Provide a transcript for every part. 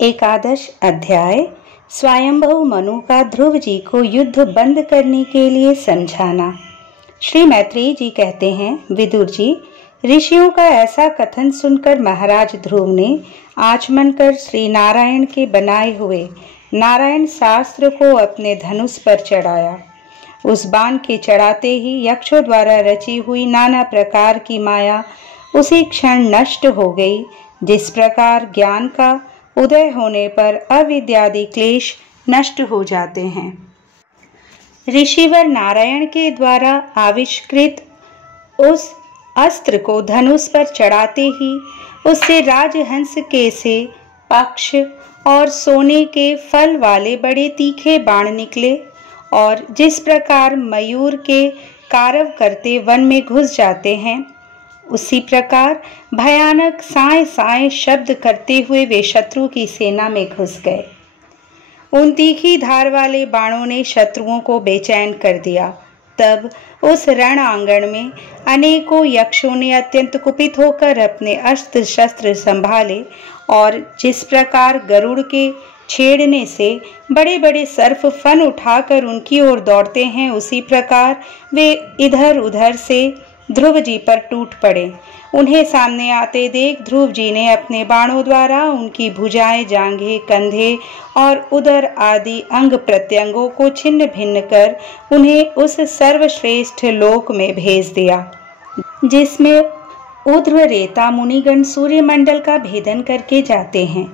एकादश अध्याय स्वयंभू मनु का ध्रुव जी को युद्ध बंद करने के लिए समझाना। श्री मैत्रेय जी कहते हैं, विदुर जी, ऋषियों का ऐसा कथन सुनकर महाराज ध्रुव ने आचमन कर श्री नारायण के बनाए हुए नारायण शास्त्र को अपने धनुष पर चढ़ाया। उस बाण के चढ़ाते ही यक्षों द्वारा रची हुई नाना प्रकार की माया उसी क्षण नष्ट हो गई। जिस प्रकार ज्ञान का उदय होने पर अविद्यादि क्लेश नष्ट हो जाते हैं। ऋषिवर नारायण के द्वारा आविष्कृत उस अस्त्र को धनुष पर चढ़ाते ही उससे राजहंस के से पक्ष और सोने के फल वाले बड़े तीखे बाण निकले और जिस प्रकार मयूर के कारव करते वन में घुस जाते हैं, उसी प्रकार भयानक साए साए शब्द करते हुए वे शत्रु की सेना में घुस गए। उन तीखी धार वाले बाणों ने शत्रुओं को बेचैन कर दिया। तब उस रण आंगन में अनेकों यक्षों ने अत्यंत कुपित होकर अपने अस्त्र शस्त्र संभाले और जिस प्रकार गरुड़ के छेड़ने से बड़े बड़े सर्प फन उठाकर उनकी ओर दौड़ते हैं, उसी प्रकार वे इधर उधर से ध्रुव जी पर टूट पड़े। उन्हें सामने आते देख ध्रुव जी ने अपने बाणों द्वारा उनकी भुजाएं, जांघें, कंधे और उदर आदि अंग प्रत्यंगों को छिन्न भिन्न कर उन्हें उस सर्वश्रेष्ठ लोक में भेज दिया, जिसमें ऊर्ध्व रेता मुनिगण सूर्यमंडल का भेदन करके जाते हैं।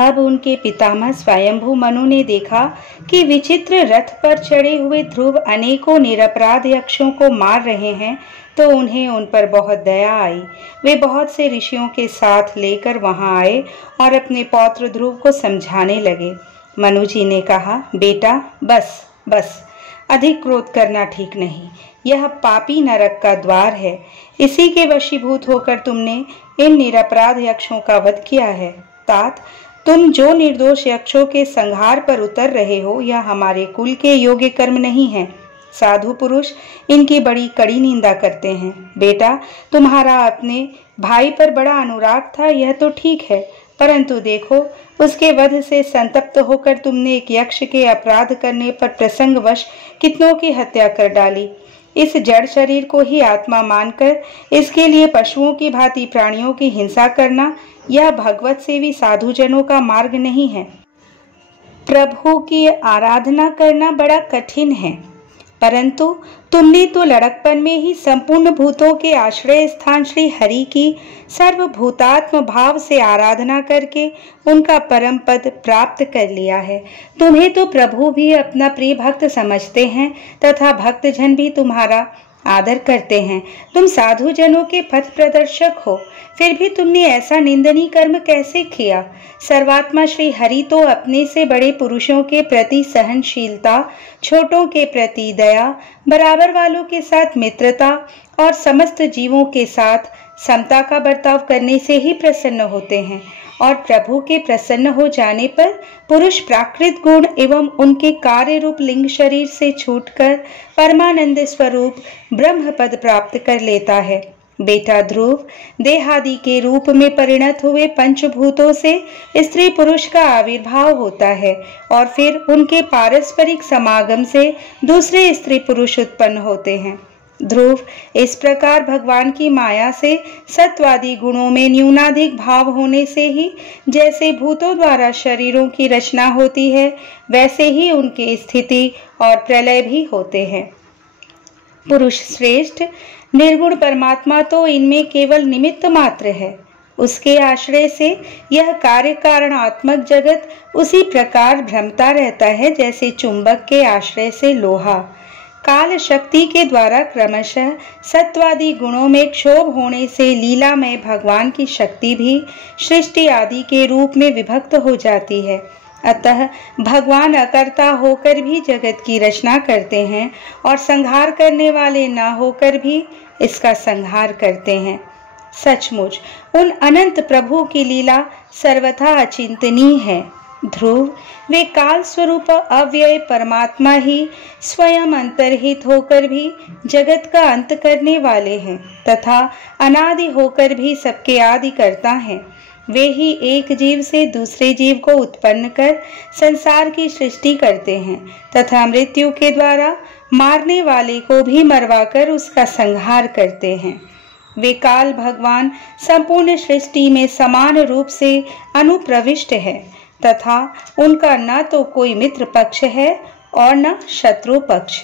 अब उनके पितामह स्वयंभू मनु ने देखा कि विचित्र रथ पर चढ़े हुए ध्रुव अनेकों निरपराध यक्षों को मार रहे हैं, तो उन्हें उन पर बहुत दया आई। वे बहुत से ऋषियों के साथ लेकर वहां आए और अपने पौत्र ध्रुव को समझाने लगे। मनु जी ने कहा, बेटा बस बस, अधिक क्रोध करना ठीक नहीं। यह पापी नरक का द्वार है। इसी के वशीभूत होकर तुमने इन निरपराध यक्षों का वध किया है। तात, तुम जो निर्दोष यक्षों के संहार पर उतर रहे हो, यह हमारे कुल के योग्य कर्म नहीं है। साधु पुरुष इनकी बड़ी कड़ी निंदा करते हैं। बेटा, तुम्हारा अपने भाई पर बड़ा अनुराग था, यह तो ठीक है, परंतु देखो, उसके वध से संतप्त होकर तुमने एक यक्ष के अपराध करने पर प्रसंगवश कितनों की हत्या कर डाली। इस जड़ शरीर को ही आत्मा मानकर इसके लिए पशुओं की भांति प्राणियों की हिंसा करना, यह भगवत सेवी साधुजनों का मार्ग नहीं है। प्रभु की आराधना करना बड़ा कठिन है, परंतु तुमने तो लड़कपन में ही संपूर्ण भूतों के आश्रय स्थान श्री हरि की सर्वभूतात्म भाव से आराधना करके उनका परम पद प्राप्त कर लिया है। तुम्हें तो प्रभु भी अपना प्रिय भक्त समझते हैं तथा भक्तजन भी तुम्हारा आदर करते हैं। तुम साधु जनों के पथ प्रदर्शक हो, फिर भी तुमने ऐसा निंदनीय कर्म कैसे किया? सर्वात्मा श्री हरि तो अपने से बड़े पुरुषों के प्रति सहनशीलता, छोटों के प्रति दया, बराबर वालों के साथ मित्रता और समस्त जीवों के साथ समता का बर्ताव करने से ही प्रसन्न होते हैं। और प्रभु के प्रसन्न हो जाने पर पुरुष प्राकृत गुण एवं उनके कार्य रूप लिंग शरीर से छूटकर परमानंद स्वरूप ब्रह्म पद प्राप्त कर लेता है। बेटा ध्रुव, देहादि के रूप में परिणत हुए पंचभूतों से स्त्री पुरुष का आविर्भाव होता है और फिर उनके पारस्परिक समागम से दूसरे स्त्री पुरुष उत्पन्न होते हैं। ध्रुव, इस प्रकार भगवान की माया से सत्वादि गुणों में न्यूनाधिक भाव होने से ही जैसे भूतों द्वारा शरीरों की रचना होती है, वैसे ही उनकी स्थिति और प्रलय भी होते हैं। पुरुष श्रेष्ठ निर्गुण परमात्मा तो इनमें केवल निमित्त मात्र है। उसके आश्रय से यह कार्य कारणात्मक जगत उसी प्रकार भ्रमता रहता है जैसे चुंबक के आश्रय से लोहा। काल शक्ति के द्वारा क्रमशः सत्वादि गुणों में क्षोभ होने से लीला में भगवान की शक्ति भी सृष्टि आदि के रूप में विभक्त हो जाती है। अतः भगवान अकर्ता होकर भी जगत की रचना करते हैं और संहार करने वाले न होकर भी इसका संहार करते हैं। सचमुच उन अनंत प्रभु की लीला सर्वथा अचिंतनीय है। ध्रुव, वे काल स्वरूप अव्यय परमात्मा ही स्वयं अंतर्हित होकर भी जगत का अंत करने वाले हैं तथा अनादि होकर भी सबके आदि करता है। वे ही एक जीव से दूसरे जीव को उत्पन्न कर संसार की सृष्टि करते हैं तथा मृत्यु के द्वारा मारने वाले को भी मरवाकर उसका संहार करते हैं। वे काल भगवान संपूर्ण सृष्टि में समान रूप से अनुप्रविष्ट है तथा उनका न तो कोई मित्र पक्ष है और न शत्रु पक्ष।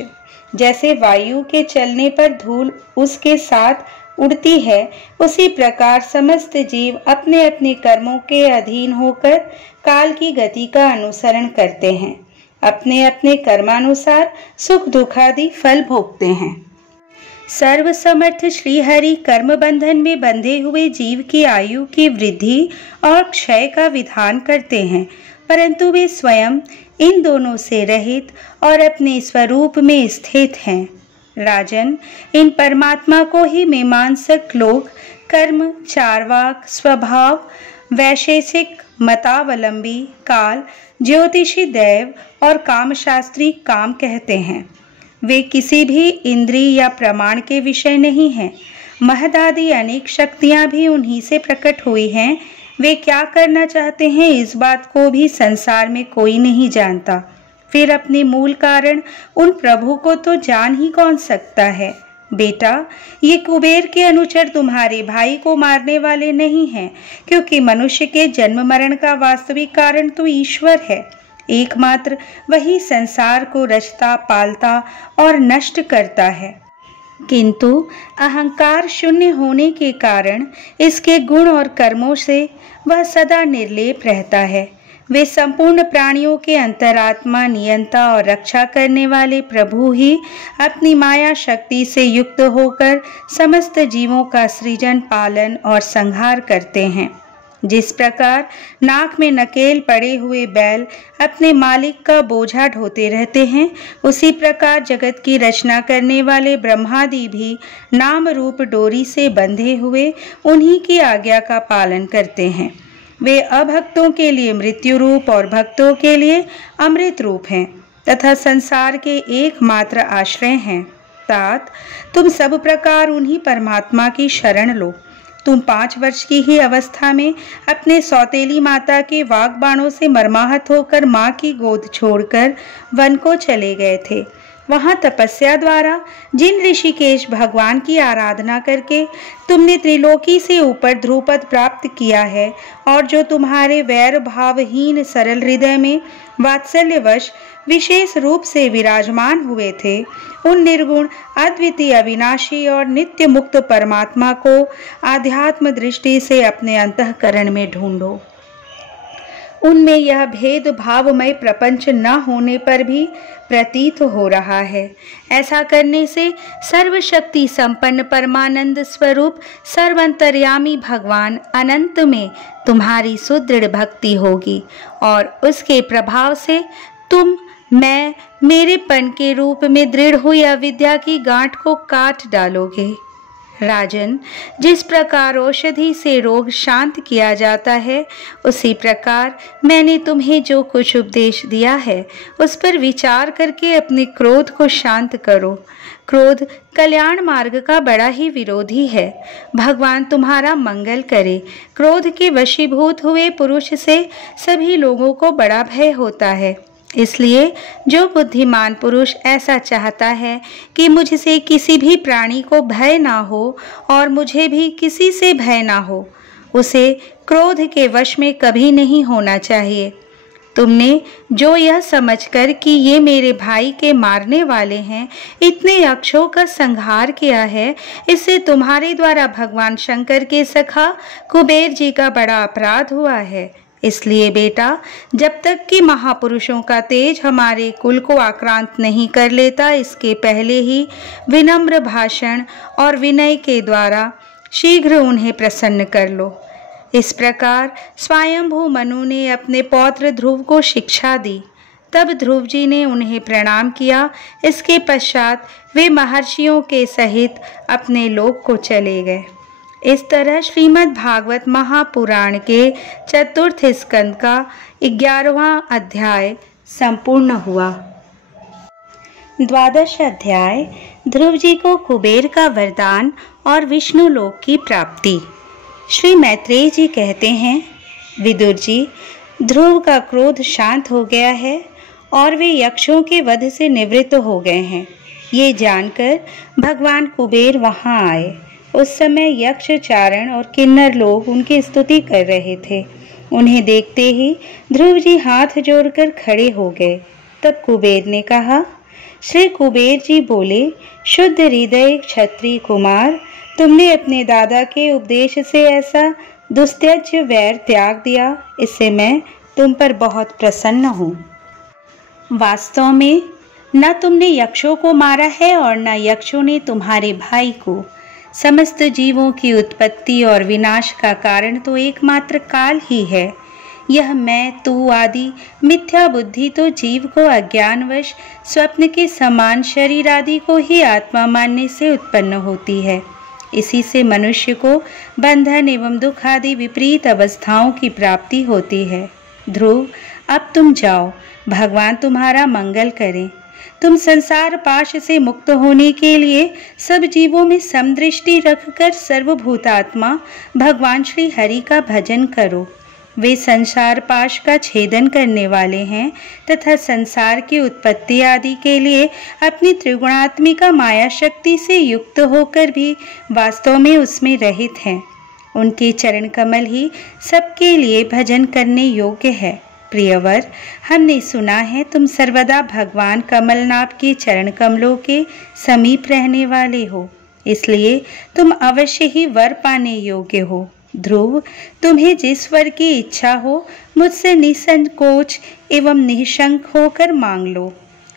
जैसे वायु के चलने पर धूल उसके साथ उड़ती है, उसी प्रकार समस्त जीव अपने अपने कर्मों के अधीन होकर काल की गति का अनुसरण करते हैं। अपने अपने कर्मानुसार सुख दुखादि फल भोगते हैं। सर्वसमर्थ श्री हरि कर्म बंधन में बंधे हुए जीव की आयु की वृद्धि और क्षय का विधान करते हैं, परंतु वे स्वयं इन दोनों से रहित और अपने स्वरूप में स्थित हैं। राजन, इन परमात्मा को ही मीमांसक लोग कर्म, चार्वाक, स्वभाव, वैशेषिक, मतावलंबी, काल, ज्योतिषी दैव और कामशास्त्री काम कहते हैं। वे किसी भी इंद्रिय या प्रमाण के विषय नहीं हैं। महदादि अनेक शक्तियां भी उन्हीं से प्रकट हुई हैं। वे क्या करना चाहते हैं इस बात को भी संसार में कोई नहीं जानता। फिर अपने मूल कारण उन प्रभु को तो जान ही कौन सकता है। बेटा, ये कुबेर के अनुचर तुम्हारे भाई को मारने वाले नहीं हैं, क्योंकि मनुष्य के जन्म मरण का वास्तविक कारण तो ईश्वर है। एकमात्र वही संसार को रचता, पालता और नष्ट करता है, किंतु अहंकार शून्य होने के कारण इसके गुण और कर्मों से वह सदा निर्लेप रहता है। वे संपूर्ण प्राणियों के अंतरात्मा, नियंता और रक्षा करने वाले प्रभु ही अपनी माया शक्ति से युक्त होकर समस्त जीवों का सृजन, पालन और संहार करते हैं। जिस प्रकार नाक में नकेल पड़े हुए बैल अपने मालिक का बोझा ढोते रहते हैं, उसी प्रकार जगत की रचना करने वाले ब्रह्मादि भी नाम रूप डोरी से बंधे हुए उन्हीं की आज्ञा का पालन करते हैं। वे अभक्तों के लिए मृत्यु रूप और भक्तों के लिए अमृत रूप हैं तथा संसार के एकमात्र आश्रय हैं। तात, तुम सब प्रकार उन्हीं परमात्मा की शरण लो। तुम 5 वर्ष की ही अवस्था में अपने सौतेली माता के वाग बाणों से मर्माहत होकर माँ की गोद छोड़कर वन को चले गए थे। वहां तपस्या द्वारा जिन ऋषिकेश भगवान की आराधना करके तुमने त्रिलोकी से ऊपर ध्रुवपद प्राप्त किया है और जो तुम्हारे वैर भावहीन सरल हृदय में वात्सल्यवश विशेष रूप से विराजमान हुए थे, उन निर्गुण, अद्वितीय, अविनाशी और नित्य मुक्त परमात्मा को आध्यात्म दृष्टि से अपने अंतःकरण में ढूंढो। उनमें यह भेद भावमय प्रपंच न होने पर भी प्रतीत हो रहा है। ऐसा करने से सर्वशक्ति संपन्न परमानंद स्वरूप सर्वंतर्यामी भगवान अनंत में तुम्हारी सुदृढ़ भक्ति होगी और उसके प्रभाव से तुम मैं मेरेपन के रूप में दृढ़ हुई अविद्या की गांठ को काट डालोगे। राजन, जिस प्रकार औषधि से रोग शांत किया जाता है, उसी प्रकार मैंने तुम्हें जो कुछ उपदेश दिया है उस पर विचार करके अपने क्रोध को शांत करो। क्रोध कल्याण मार्ग का बड़ा ही विरोधी है। भगवान तुम्हारा मंगल करे। क्रोध के वशीभूत हुए पुरुष से सभी लोगों को बड़ा भय होता है। इसलिए जो बुद्धिमान पुरुष ऐसा चाहता है कि मुझसे किसी भी प्राणी को भय ना हो और मुझे भी किसी से भय ना हो, उसे क्रोध के वश में कभी नहीं होना चाहिए। तुमने जो यह समझकर कि ये मेरे भाई के मारने वाले हैं, इतने अक्षों का संहार किया है, इससे तुम्हारे द्वारा भगवान शंकर के सखा कुबेर जी का बड़ा अपराध हुआ है। इसलिए बेटा, जब तक कि महापुरुषों का तेज हमारे कुल को आक्रांत नहीं कर लेता, इसके पहले ही विनम्र भाषण और विनय के द्वारा शीघ्र उन्हें प्रसन्न कर लो। इस प्रकार स्वयंभू मनु ने अपने पौत्र ध्रुव को शिक्षा दी। तब ध्रुव जी ने उन्हें प्रणाम किया। इसके पश्चात वे महर्षियों के सहित अपने लोक को चले गए। इस तरह श्रीमद् भागवत महापुराण के चतुर्थ स्कंद का 11वां अध्याय संपूर्ण हुआ। 12वां अध्याय ध्रुव जी को कुबेर का वरदान और विष्णु लोक की प्राप्ति। श्री मैत्रेय जी कहते हैं, विदुर जी, ध्रुव का क्रोध शांत हो गया है और वे यक्षों के वध से निवृत्त हो गए हैं। ये जानकर भगवान कुबेर वहां आए। उस समय यक्ष, चारण और किन्नर लोग उनकी स्तुति कर रहे थे। उन्हें देखते ही ध्रुव जी हाथ जोड़कर खड़े हो गए। तब कुबेर ने कहा, श्री कुबेर जी बोले, शुद्ध हृदय क्षत्रिय कुमार, तुमने अपने दादा के उपदेश से ऐसा दुस्त्यज्य वैर त्याग दिया, इससे मैं तुम पर बहुत प्रसन्न हूँ। वास्तव में न तुमने यक्षों को मारा है और न यक्षों ने तुम्हारे भाई को। समस्त जीवों की उत्पत्ति और विनाश का कारण तो एकमात्र काल ही है। यह मैं, तू आदि मिथ्या बुद्धि तो जीव को अज्ञानवश स्वप्न के समान शरीर आदि को ही आत्मा मानने से उत्पन्न होती है। इसी से मनुष्य को बंधन एवं दुख आदि विपरीत अवस्थाओं की प्राप्ति होती है। ध्रुव, अब तुम जाओ, भगवान तुम्हारा मंगल करें। तुम संसार पाश से मुक्त होने के लिए सब जीवों में समदृष्टि रखकर सर्वभूतात्मा भगवान श्री हरि का भजन करो। वे संसार पाश का छेदन करने वाले हैं तथा संसार की उत्पत्ति आदि के लिए अपनी त्रिगुणात्मिका माया शक्ति से युक्त होकर भी वास्तव में उसमें रहित हैं। उनके चरण कमल ही सबके लिए भजन करने योग्य है। प्रियवर, हमने सुना है तुम सर्वदा भगवान कमलनाभ के चरण कमलों के समीप रहने वाले हो, इसलिए तुम अवश्य ही वर पाने योग्य हो। ध्रुव, तुम्हें जिस वर की इच्छा हो मुझसे निसंकोच एवं निशंक होकर मांग लो।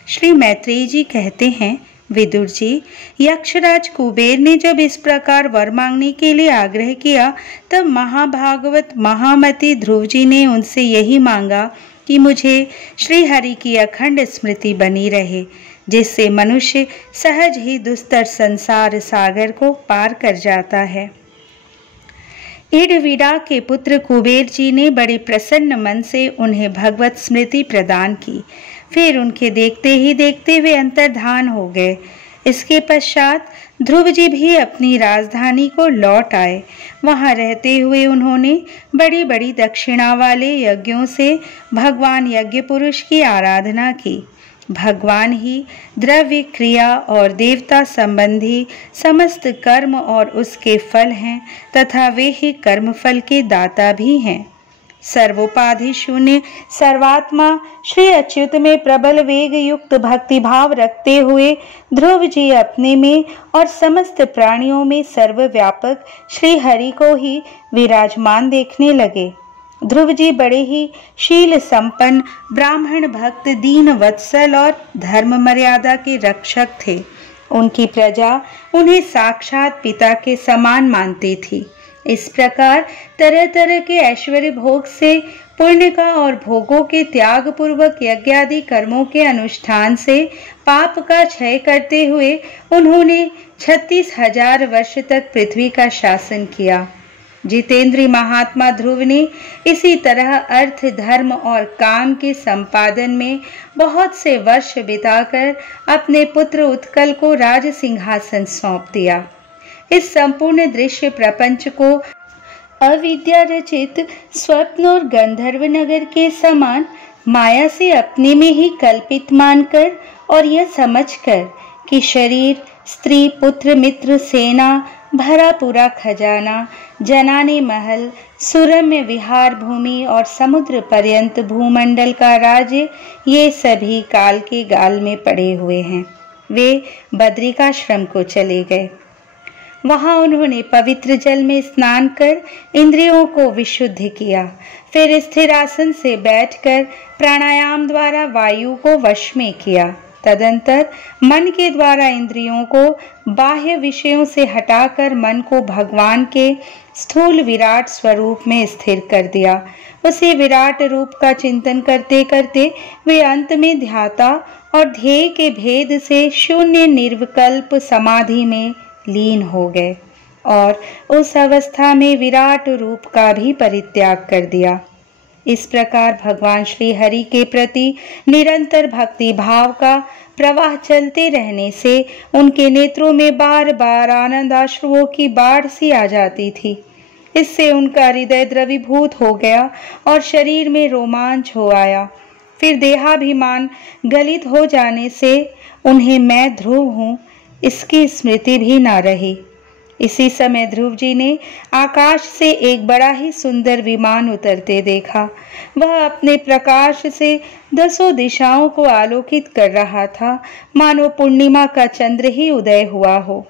श्री मैत्रेय जी कहते हैं, विदुर जी, यक्षराज कुबेर ने जब इस प्रकार वर मांगने के लिए आग्रह किया, तब महाभागवत महामति ध्रुव जी ने उनसे यही मांगा कि मुझे श्री हरि की अखंड स्मृति बनी रहे, जिससे मनुष्य सहज ही दुस्तर संसार सागर को पार कर जाता है। इडविडा के पुत्र कुबेर जी ने बड़े प्रसन्न मन से उन्हें भगवत स्मृति प्रदान की। फिर उनके देखते ही देखते वे अंतर्धान हो गए। इसके पश्चात ध्रुव जी भी अपनी राजधानी को लौट आए। वहां रहते हुए उन्होंने बड़ी बड़ी दक्षिणा वाले यज्ञों से भगवान यज्ञ पुरुष की आराधना की। भगवान ही द्रव्य, क्रिया और देवता संबंधी समस्त कर्म और उसके फल हैं तथा वे ही कर्म फल के दाता भी हैं। सर्वोपाधि शून्य सर्वात्मा श्री अच्युत में प्रबल वेग युक्त भक्ति भाव रखते हुए ध्रुव जी अपने में और समस्त प्राणियों में सर्वव्यापक श्री हरि को ही विराजमान देखने लगे। ध्रुव जी बड़े ही शील संपन्न ब्राह्मण भक्त, दीन वत्सल और धर्म मर्यादा के रक्षक थे। उनकी प्रजा उन्हें साक्षात पिता के समान मानती थी। इस प्रकार तरह तरह के ऐश्वर्य भोग से, पुण्य का और भोगों के त्याग पूर्वक यज्ञादि कर्मों के अनुष्ठान से पाप का क्षय करते हुए उन्होंने 36,000 वर्ष तक पृथ्वी का शासन किया। जितेंद्रीय महात्मा ध्रुव ने इसी तरह अर्थ, धर्म और काम के संपादन में बहुत से वर्ष बिताकर अपने पुत्र उत्कल को राज सिंहासन सौंप दिया। इस संपूर्ण दृश्य प्रपंच को अविद्या रचित स्वप्न और गंधर्व नगर के समान माया से अपने में ही कल्पित मानकर और यह समझकर कि शरीर, स्त्री, पुत्र, मित्र, सेना, भरा पूरा खजाना, जनाने महल, सुरम्य विहार भूमि और समुद्र पर्यंत भूमंडल का राज्य, ये सभी काल के गाल में पड़े हुए हैं। वे बद्रिकाश्रम को चले गए। वहां उन्होंने पवित्र जल में स्नान कर इंद्रियों को विशुद्ध किया। फिर स्थिर आसन से बैठकर प्राणायाम द्वारा वायु को वश में किया। तदंतर मन के द्वारा इंद्रियों को बाह्य विषयों से हटाकर मन को भगवान के स्थूल विराट स्वरूप में स्थिर कर दिया। उसी विराट रूप का चिंतन करते करते वे अंत में ध्याता और ध्येय के भेद से शून्य निर्विकल्प समाधि में लीन हो गए और उस अवस्था में विराट रूप का भी परित्याग कर दिया। इस प्रकार भगवान श्री हरि के प्रति निरंतर भक्ति भाव का प्रवाह चलते रहने से उनके नेत्रों में बार बार आनंद आश्रुओं की बाढ़ सी आ जाती थी। इससे उनका हृदय द्रवीभूत हो गया और शरीर में रोमांच हो आया। फिर देहाभिमान गलित हो जाने से उन्हें मैं ध्रुव हूँ इसकी स्मृति भी न रही। इसी समय ध्रुव जी ने आकाश से एक बड़ा ही सुंदर विमान उतरते देखा। वह अपने प्रकाश से 10 दिशाओं को आलोकित कर रहा था, मानो पूर्णिमा का चंद्र ही उदय हुआ हो।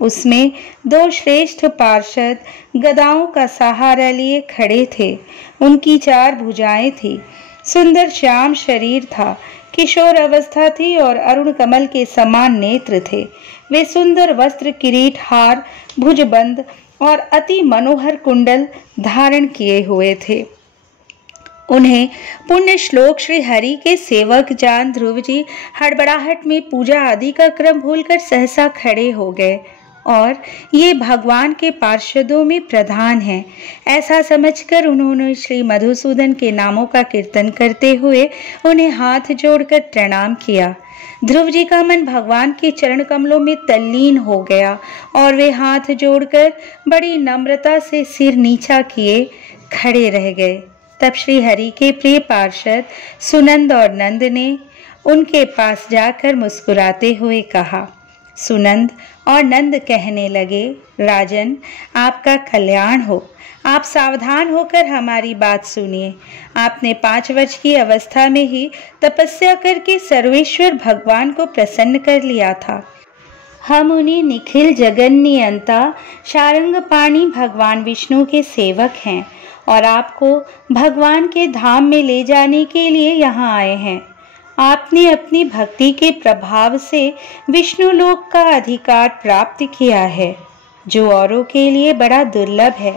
उसमें 2 श्रेष्ठ पार्षद गदाओं का सहारा लिए खड़े थे। उनकी 4 भुजाएं थी, सुंदर श्याम शरीर था, किशोर अवस्था थी और अरुण कमल के समान नेत्र थे। वे सुंदर वस्त्र, किरीट, हार, भुजबंद और अति मनोहर कुंडल धारण किए हुए थे। उन्हें पुण्य श्लोक श्री हरि के सेवक जान ध्रुव जी हड़बड़ाहट में पूजा आदि का क्रम भूलकर सहसा खड़े हो गए और ये भगवान के पार्षदों में प्रधान हैं, ऐसा समझकर उन्होंने श्री मधुसूदन के नामों का कीर्तन करते हुए उन्हें हाथ जोड़कर प्रणाम किया। ध्रुव जी का मन भगवान के चरण कमलों में तल्लीन हो गया और वे हाथ जोड़कर बड़ी नम्रता से सिर नीचा किए खड़े रह गए। तब श्री हरि के प्रिय पार्षद सुनंद और नंद ने उनके पास जाकर मुस्कुराते हुए कहा। सुनंद और नंद कहने लगे, राजन, आपका कल्याण हो। आप सावधान होकर हमारी बात सुनिए। आपने 5 वर्ष की अवस्था में ही तपस्या करके सर्वेश्वर भगवान को प्रसन्न कर लिया था। हम उन्हीं निखिल जगन्नियंता शारंगपाणी भगवान विष्णु के सेवक हैं और आपको भगवान के धाम में ले जाने के लिए यहाँ आए हैं। आपने अपनी भक्ति के प्रभाव से विष्णु लोक का अधिकार प्राप्त किया है, जो औरों के लिए बड़ा दुर्लभ है।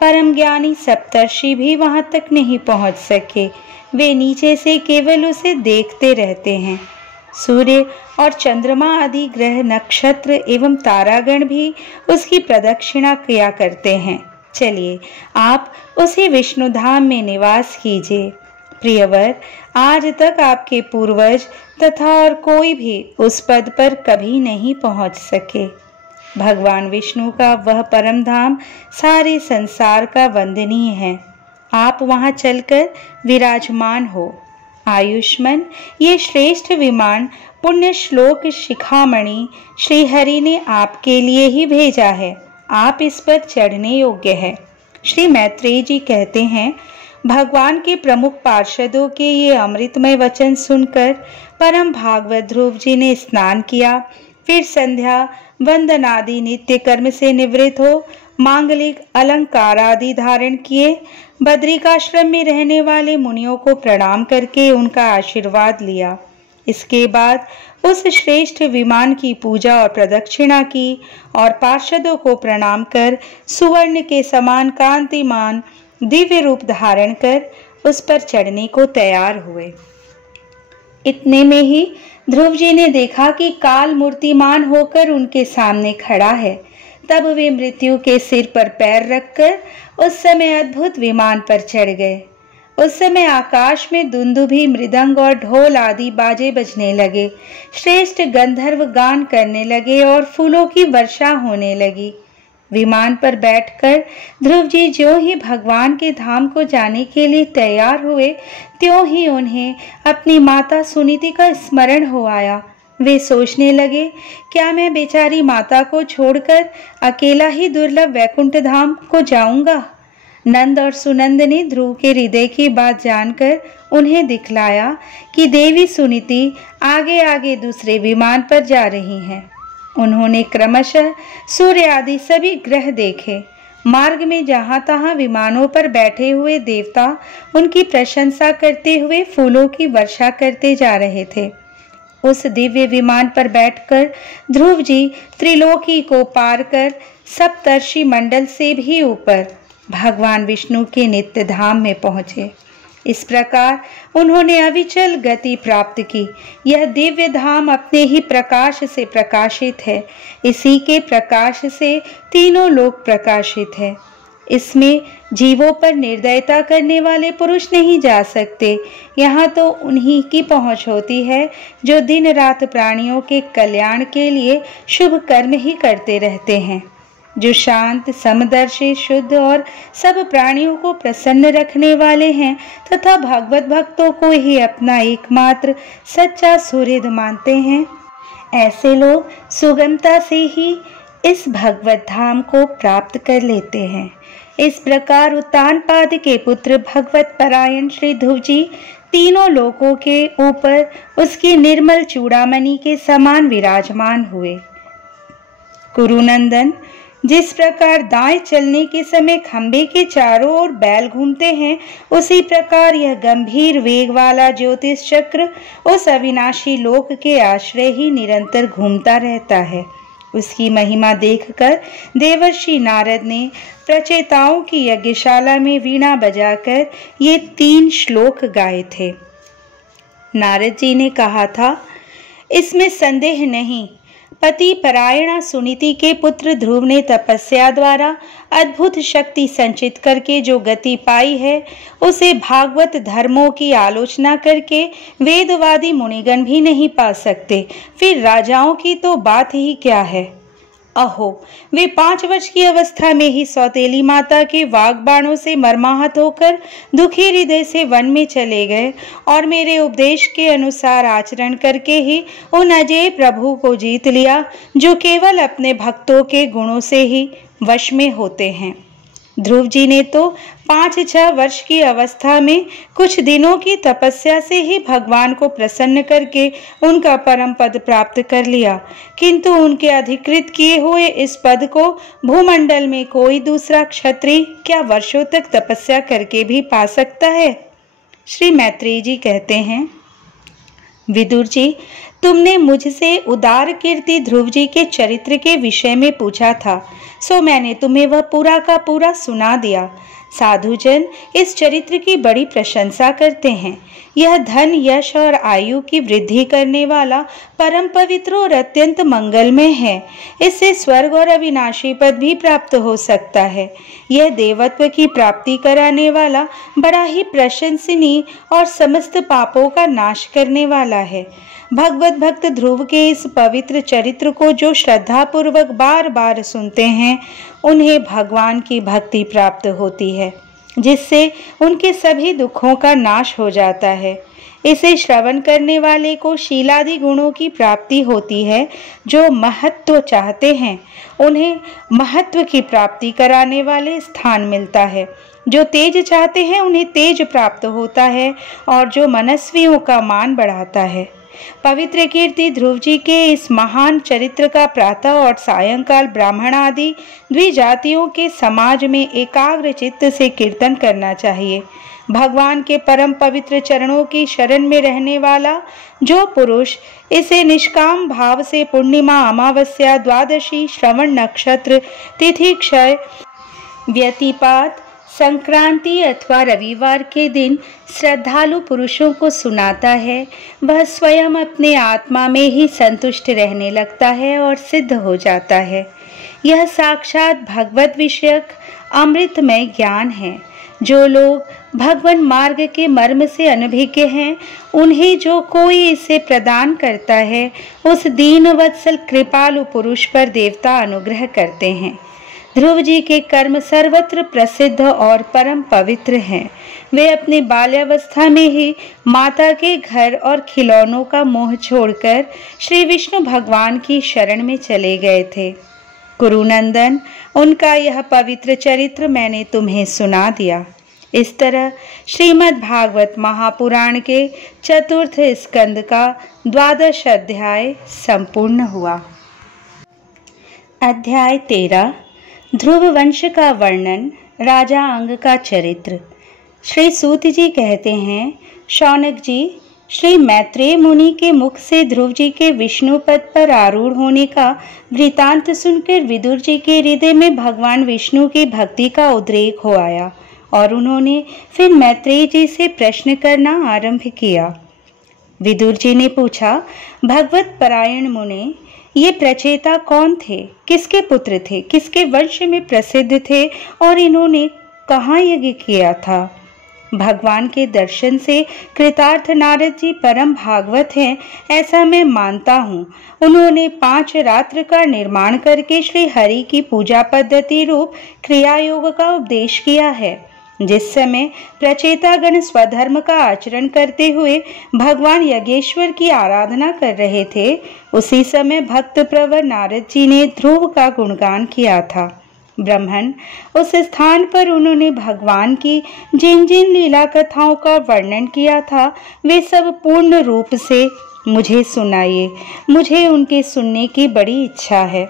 परम ज्ञानी सप्तर्षि भी वहां तक नहीं पहुंच सके। वे नीचे से केवल उसे देखते रहते हैं। सूर्य और चंद्रमा आदि ग्रह, नक्षत्र एवं तारागण भी उसकी प्रदक्षिणा किया करते हैं। चलिए, आप उसी विष्णु धाम में निवास कीजिए। प्रियवर, आज तक आपके पूर्वज तथा और कोई भी उस पद पर कभी नहीं पहुंच सके। भगवान विष्णु का वह परम धाम सारे संसार का वंदनीय है। आप वहां चलकर विराजमान हो। आयुष्मान, ये श्रेष्ठ विमान पुण्य श्लोक शिखामणि श्री हरि ने आपके लिए ही भेजा है। आप इस पर चढ़ने योग्य है। श्री मैत्रेय जी कहते हैं, भगवान के प्रमुख पार्षदों के ये अमृतमय वचन सुनकर परम भागवत ध्रुव जी ने स्नान किया। फिर संध्या वंदन आदि नित्य कर्म से निवृत्त हो मांगलिक अलंकार आदि धारण किए। बद्रिकाश्रम में रहने वाले मुनियों को प्रणाम करके उनका आशीर्वाद लिया। इसके बाद उस श्रेष्ठ विमान की पूजा और प्रदक्षिणा की और पार्षदों को प्रणाम कर सुवर्ण के समान कांतिमान दिव्य रूप धारण कर उस पर चढ़ने को तैयार हुए। इतने में ही ध्रुव जी ने देखा कि काल मूर्तिमान होकर उनके सामने खड़ा है। तब वे मृत्यु के सिर पर पैर रखकर उस समय अद्भुत विमान पर चढ़ गए। उस समय आकाश में दुंदुभी, मृदंग और ढोल आदि बाजे बजने लगे। श्रेष्ठ गंधर्व गान करने लगे और फूलों की वर्षा होने लगी। विमान पर बैठकर ध्रुव जी ज्यों ही भगवान के धाम को जाने के लिए तैयार हुए, त्यों ही उन्हें अपनी माता सुनीति का स्मरण हो आया। वे सोचने लगे, क्या मैं बेचारी माता को छोड़कर अकेला ही दुर्लभ वैकुंठ धाम को जाऊंगा? नंद और सुनंद ने ध्रुव के हृदय की बात जानकर उन्हें दिखलाया कि देवी सुनीति आगे आगे दूसरे विमान पर जा रही हैं। उन्होंने क्रमशः सूर्य आदि सभी ग्रह देखे। मार्ग में जहां तहां विमानों पर बैठे हुए देवता उनकी प्रशंसा करते हुए फूलों की वर्षा करते जा रहे थे। उस दिव्य विमान पर बैठकर ध्रुव जी त्रिलोकी को पार कर सप्तर्षि मंडल से भी ऊपर भगवान विष्णु के नित्य धाम में पहुंचे। इस प्रकार उन्होंने अविचल गति प्राप्त की। यह दिव्य धाम अपने ही प्रकाश से प्रकाशित है। इसी के प्रकाश से तीनों लोक प्रकाशित है। इसमें जीवों पर निर्दयता करने वाले पुरुष नहीं जा सकते। यहाँ तो उन्हीं की पहुँच होती है जो दिन रात प्राणियों के कल्याण के लिए शुभ कर्म ही करते रहते हैं। जो शांत, समदर्शी, शुद्ध और सब प्राणियों को प्रसन्न रखने वाले हैं तथा भगवत भक्तों को ही अपना एकमात्र सच्चा सुहृद मानते हैं, ऐसे लोग सुगमता से ही इस भगवत धाम को प्राप्त कर लेते हैं। इस प्रकार उत्तानपाद के पुत्र भगवत परायण श्री ध्रुव जी तीनों लोकों के ऊपर उसकी निर्मल चूड़ामणि के समान विराजमान हुए। कुरुनंदन, जिस प्रकार दाएं चलने के समय खंबे के चारों ओर बैल घूमते हैं, उसी प्रकार यह गंभीर वेग वाला ज्योतिष चक्र उस अविनाशी लोक के आश्रय ही निरंतर घूमता रहता है। उसकी महिमा देखकर देवर्षि नारद ने प्रचेताओं की यज्ञशाला में वीणा बजाकर ये 3 श्लोक गाए थे। नारद जी ने कहा था, इसमें संदेह नहीं, पति परायणा सुनीति के पुत्र ध्रुव ने तपस्या द्वारा अद्भुत शक्ति संचित करके जो गति पाई है, उसे भागवत धर्मों की आलोचना करके वेदवादी मुनिगण भी नहीं पा सकते, फिर राजाओं की तो बात ही क्या है। अहो, वे 5 वर्ष की अवस्था में ही सौतेली माता के वाग बाणों से मर्माहत होकर दुखी हृदय से वन में चले गए और मेरे उपदेश के अनुसार आचरण करके ही उन अजय प्रभु को जीत लिया, जो केवल अपने भक्तों के गुणों से ही वश में होते हैं। ध्रुव जी ने तो 5-6 वर्ष की अवस्था में कुछ दिनों की तपस्या से ही भगवान को प्रसन्न करके उनका परम पद प्राप्त कर लिया, किंतु उनके अधिकृत किए हुए इस पद को भूमंडल में कोई दूसरा क्षत्रिय क्या वर्षों तक तपस्या करके भी पा सकता है। श्री मैत्रेय जी कहते हैं, विदुर जी, तुमने मुझसे उदार कीर्ति ध्रुव जी के चरित्र के विषय में पूछा था, सो मैंने तुम्हें वह पूरा का पूरा सुना दिया। साधुजन इस चरित्र की बड़ी प्रशंसा करते हैं। यह धन, यश और आयु की वृद्धि करने वाला परम पवित्र और अत्यंत मंगलमय है। इससे स्वर्ग और अविनाशी पद भी प्राप्त हो सकता है। यह देवत्व की प्राप्ति कराने वाला बड़ा ही प्रशंसनीय और समस्त पापों का नाश करने वाला है। भगवत भक्त ध्रुव के इस पवित्र चरित्र को जो श्रद्धा पूर्वक बार बार सुनते हैं, उन्हें भगवान की भक्ति प्राप्त होती है, जिससे उनके सभी दुखों का नाश हो जाता है। इसे श्रवण करने वाले को शीलादि गुणों की प्राप्ति होती है। जो महत्व चाहते हैं, उन्हें महत्व की प्राप्ति कराने वाले स्थान मिलता है। जो तेज चाहते हैं, उन्हें तेज प्राप्त होता है, और जो मनस्वियों का मान बढ़ाता है। पवित्र कीर्ति ध्रुव जी के इस महान चरित्र का प्रातः और सायंकाल ब्राह्मण आदि द्विजातियों के समाज में एकाग्र चित्त से कीर्तन करना चाहिए। भगवान के परम पवित्र चरणों की शरण में रहने वाला जो पुरुष इसे निष्काम भाव से पूर्णिमा, अमावस्या, द्वादशी, श्रवण नक्षत्र, तिथि क्षय, व्यतिपात, संक्रांति अथवा रविवार के दिन श्रद्धालु पुरुषों को सुनाता है, वह स्वयं अपने आत्मा में ही संतुष्ट रहने लगता है और सिद्ध हो जाता है। यह साक्षात भगवत विषयक अमृतमय ज्ञान है। जो लोग भगवान मार्ग के मर्म से अनभिज्ञ हैं, उन्हें जो कोई इसे प्रदान करता है, उस दीन वत्सल कृपालु पुरुष पर देवता अनुग्रह करते हैं। ध्रुव जी के कर्म सर्वत्र प्रसिद्ध और परम पवित्र हैं। वे अपनी बाल्यावस्था में ही माता के घर और खिलौनों का मोह छोड़कर श्री विष्णु भगवान की शरण में चले गए थे। कुरुनंदन, उनका यह पवित्र चरित्र मैंने तुम्हें सुना दिया। इस तरह श्रीमद् भागवत महापुराण के 4th स्कंद का 12 अध्याय संपूर्ण हुआ। अध्याय 13 ध्रुव वंश का वर्णन, राजा अंग का चरित्र। श्री सूत जी कहते हैं, शौनक जी, श्री मैत्रेय मुनि के मुख से ध्रुव जी के विष्णु पद पर आरूढ़ होने का वृतांत सुनकर विदुर जी के हृदय में भगवान विष्णु की भक्ति का उद्रेक हो आया और उन्होंने फिर मैत्रेय जी से प्रश्न करना आरंभ किया। विदुर जी ने पूछा, भगवत परायण मुने, ये प्रचेता कौन थे? किसके पुत्र थे? किसके वंश में प्रसिद्ध थे? और इन्होंने कहाँ यज्ञ किया था? भगवान के दर्शन से कृतार्थ नारद जी परम भागवत हैं, ऐसा मैं मानता हूँ। उन्होंने 5 रात्र का निर्माण करके श्री हरि की पूजा पद्धति रूप क्रिया योग का उपदेश किया है। जिस समय प्रचेतागण स्वधर्म का आचरण करते हुए भगवान यज्ञेश्वर की आराधना कर रहे थे, उसी समय भक्त प्रवर नारद जी ने ध्रुव का गुणगान किया था। ब्रह्मन, उस स्थान पर उन्होंने भगवान की जिन जिन लीला कथाओं का वर्णन किया था, वे सब पूर्ण रूप से मुझे सुनाइए। मुझे उनके सुनने की बड़ी इच्छा है।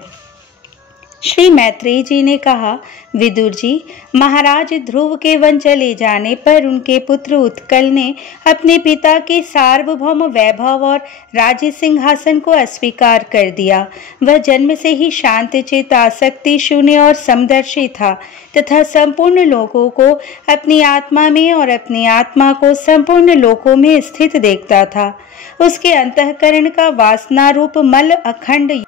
श्री मैत्रेय जी ने कहा, विदुर जी, महाराज ध्रुव के वन चले जाने पर उनके पुत्र उत्कल ने अपने पिता के सार्वभौम वैभव और राज्य सिंहासन को अस्वीकार कर दिया। वह जन्म से ही शांतचित्त, आसक्ति शून्य और समदर्शी था तथा संपूर्ण लोकों को अपनी आत्मा में और अपनी आत्मा को संपूर्ण लोकों में स्थित देखता था। उसके अंतःकरण का वासना रूप मल अखंड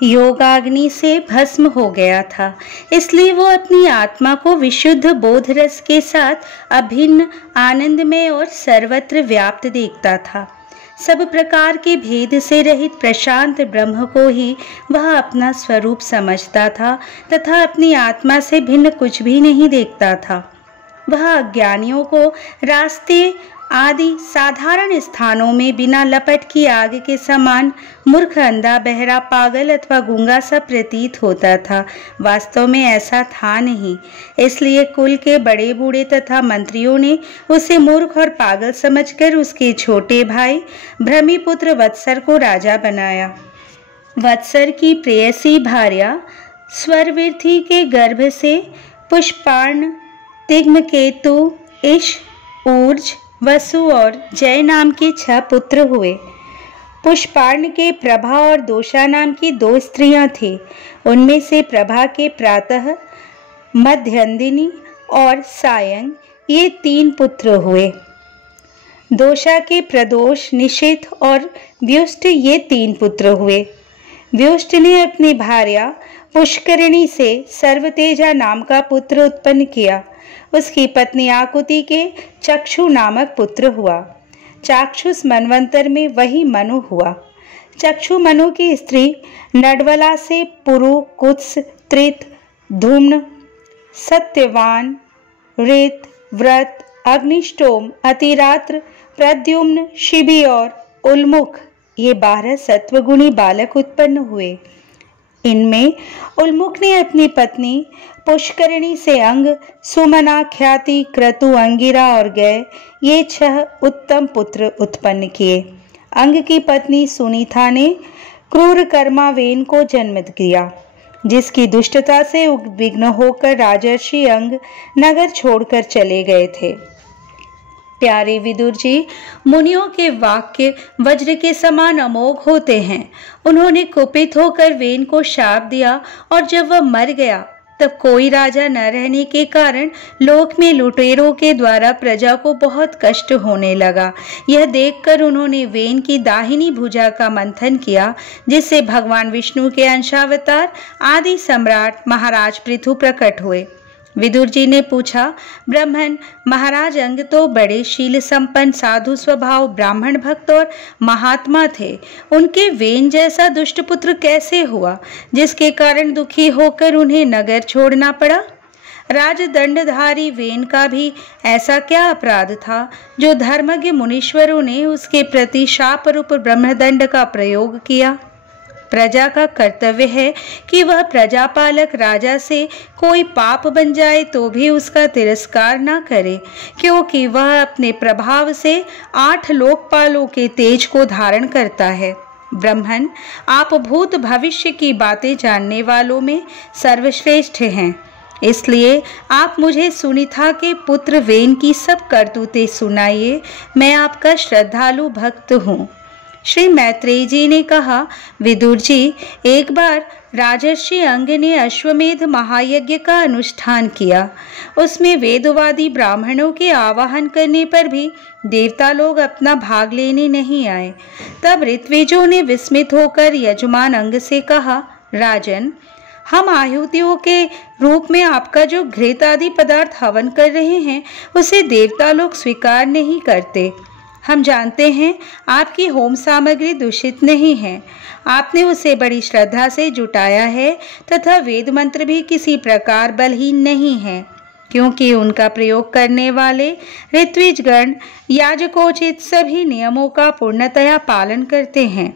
योगाग्नि से भस्म हो गया था, इसलिए वो अपनी आत्मा को विशुद्ध बोध रस के साथ अभिन्न, आनंदमय और सर्वत्र व्याप्त देखता था। सब प्रकार के भेद से रहित प्रशांत ब्रह्म को ही वह अपना स्वरूप समझता था तथा अपनी आत्मा से भिन्न कुछ भी नहीं देखता था। वह अज्ञानियों को रास्ते आदि साधारण स्थानों में बिना लपट की आग के समान मूर्ख, अंधा, बहरा, पागल अथवा गूंगा सा प्रतीत होता था। वास्तव में ऐसा था नहीं। इसलिए कुल के बड़े बूढ़े तथा मंत्रियों ने उसे मूर्ख और पागल समझकर उसके छोटे भाई भ्रमिपुत्र वत्सर को राजा बनाया। वत्सर की प्रेयसी भार्या स्वरवीर्थी के गर्भ से पुष्पार्ण, तिग्मकेतु, इश, ऊर्ज, वसु और जय नाम के 6 पुत्र हुए। पुष्पार्ण के प्रभा और दोषा नाम की 2 स्त्रियां थीं। उनमें से प्रभा के प्रातः, मध्यांदिनी और सायं ये 3 पुत्र हुए। दोषा के प्रदोष, निशिथ और व्युष्ट ये 3 पुत्र हुए। व्युष्ट ने अपनी भार्या पुष्करिणी से सर्वतेजा नाम का पुत्र उत्पन्न किया। उसकी पत्नी आकुति के चक्षु नामक पुत्र हुआ। चाक्षुष मनवंतर में वही मनु हुआ। चक्षु मनु की स्त्री नडवला से पुरु, कुत्स, त्रित, धूम्न, सत्यवान, ऋत, व्रत, अग्निष्टोम, अतिरात्र, प्रद्युम्न, शिबी और उल्मुख ये 12 सत्वगुणी बालक उत्पन्न हुए। इनमें उल्मुख ने अपनी पत्नी पुष्करिणी से अंग, सुमना, ख्याति, क्रतु, अंगिरा और गय ये 6 उत्तम पुत्र उत्पन्न किए। अंग की पत्नी सुनीता ने क्रूर कर्मावेन को जन्म दिया, जिसकी दुष्टता से उद्विग्न होकर राजर्षि अंग नगर छोड़कर चले गए थे। प्यारे विदुर जी, मुनियों के वाक्य वज्र के समान अमोघ होते हैं। उन्होंने कुपित होकर वेन को शाप दिया और जब वह मर गया तब कोई राजा न रहने के कारण लोक में लुटेरों के द्वारा प्रजा को बहुत कष्ट होने लगा। यह देखकर उन्होंने वेन की दाहिनी भुजा का मंथन किया, जिससे भगवान विष्णु के अंशावतार आदि सम्राट महाराज पृथु प्रकट हुए। विदुर जी ने पूछा, ब्रह्मन, महाराज अंग तो बड़े शील संपन्न, साधु स्वभाव, ब्राह्मण भक्त और महात्मा थे। उनके वेन जैसा दुष्ट पुत्र कैसे हुआ, जिसके कारण दुखी होकर उन्हें नगर छोड़ना पड़ा? राजदंडधारी वेन का भी ऐसा क्या अपराध था जो धर्मज्ञ मुनीश्वरों ने उसके प्रति शाप रूप ब्रह्मदंड का प्रयोग किया? प्रजा का कर्तव्य है कि वह प्रजापालक राजा से कोई पाप बन जाए तो भी उसका तिरस्कार न करे, क्योंकि वह अपने प्रभाव से 8 लोकपालों के तेज को धारण करता है। ब्रह्मन, आप भूत भविष्य की बातें जानने वालों में सर्वश्रेष्ठ हैं, इसलिए आप मुझे सुनीता के पुत्र वेन की सब करतूतें सुनाइए। मैं आपका श्रद्धालु भक्त हूँ। श्री मैत्रेय जी ने कहा, विदुर जी, एक बार राजर्षि अंग ने अश्वमेध महायज्ञ का अनुष्ठान किया। उसमें वेदवादी ब्राह्मणों के आवाहन करने पर भी देवता लोग अपना भाग लेने नहीं आए। तब ऋत्विजों ने विस्मित होकर यजमान अंग से कहा, राजन, हम आहुतियों के रूप में आपका जो घृत आदि पदार्थ हवन कर रहे हैं उसे देवता लोग स्वीकार नहीं करते। हम जानते हैं आपकी होम सामग्री दूषित नहीं है, आपने उसे बड़ी श्रद्धा से जुटाया है तथा वेद मंत्र भी किसी प्रकार बलहीन नहीं है, क्योंकि उनका प्रयोग करने वाले ऋत्विजगण याजकोचित सभी नियमों का पूर्णतया पालन करते हैं।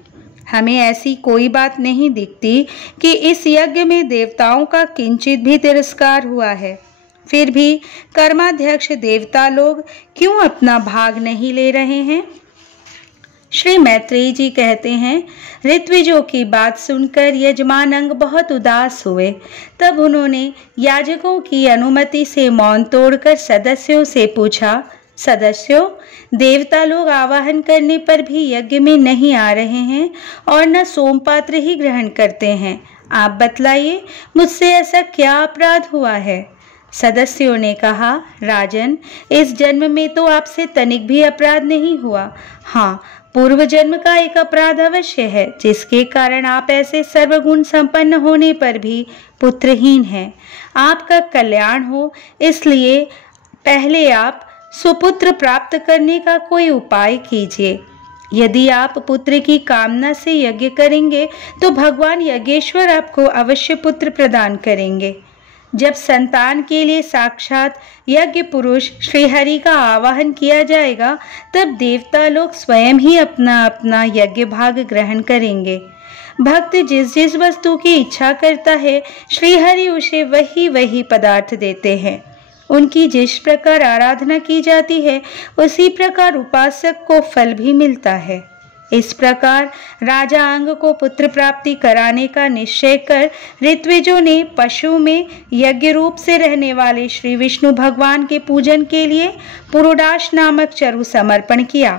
हमें ऐसी कोई बात नहीं दिखती कि इस यज्ञ में देवताओं का किंचित भी तिरस्कार हुआ है। फिर भी कर्माध्यक्ष देवता लोग क्यों अपना भाग नहीं ले रहे हैं? श्री मैत्रेयी जी कहते हैं, ऋत्विजों की बात सुनकर यजमान अंग बहुत उदास हुए। तब उन्होंने याजकों की अनुमति से मौन तोड़कर सदस्यों से पूछा, सदस्यों, देवता लोग आवाहन करने पर भी यज्ञ में नहीं आ रहे हैं और न सोमपात्र ही ग्रहण करते हैं। आप बतलाइए, मुझसे ऐसा क्या अपराध हुआ है? सदस्यों ने कहा, राजन, इस जन्म में तो आपसे तनिक भी अपराध नहीं हुआ। हाँ, पूर्व जन्म का एक अपराध अवश्य है, जिसके कारण आप ऐसे सर्वगुण संपन्न होने पर भी पुत्रहीन हैं। आपका कल्याण हो, इसलिए पहले आप सुपुत्र प्राप्त करने का कोई उपाय कीजिए। यदि आप पुत्र की कामना से यज्ञ करेंगे तो भगवान यज्ञेश्वर आपको अवश्य पुत्र प्रदान करेंगे। जब संतान के लिए साक्षात यज्ञ पुरुष श्रीहरि का आवाहन किया जाएगा, तब देवता लोग स्वयं ही अपना अपना यज्ञ भाग ग्रहण करेंगे। भक्त जिस जिस वस्तु की इच्छा करता है, श्रीहरि उसे वही वही पदार्थ देते हैं। उनकी जिस प्रकार आराधना की जाती है, उसी प्रकार उपासक को फल भी मिलता है। इस प्रकार राजा अंग को पुत्र प्राप्ति कराने का निश्चय कर ऋत्विजों ने पशु में यज्ञ रूप से रहने वाले श्री विष्णु भगवान के पूजन के लिए पुरोडाश नामक चरु समर्पण किया।